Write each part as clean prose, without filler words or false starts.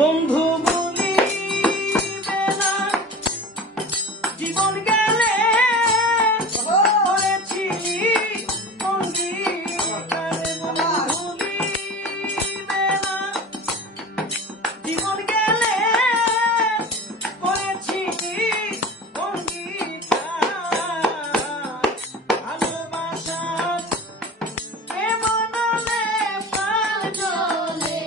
বন্ধু বলিবে না জীবন গেলে করেছিলি অঙ্গীকার। বন্ধু বলিবে না জীবন গেলে করেছিলি অঙ্গীকার। ভালোবাসার মনলে প্রাণ জ্বলে,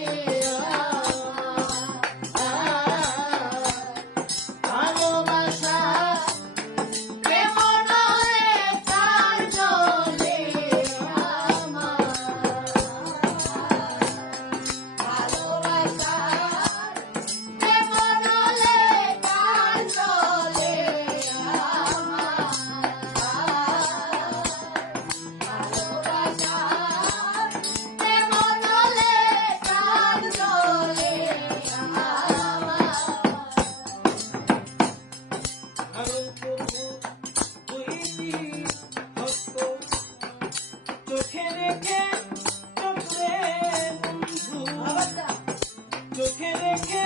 ভালোবাসা মনলে প্রাণ জ্বলে আমার। ভালোবাসা মনলে প্রাণ জ্বলে চোখে রেখে চোখে বন্ধু, চোখে রেখে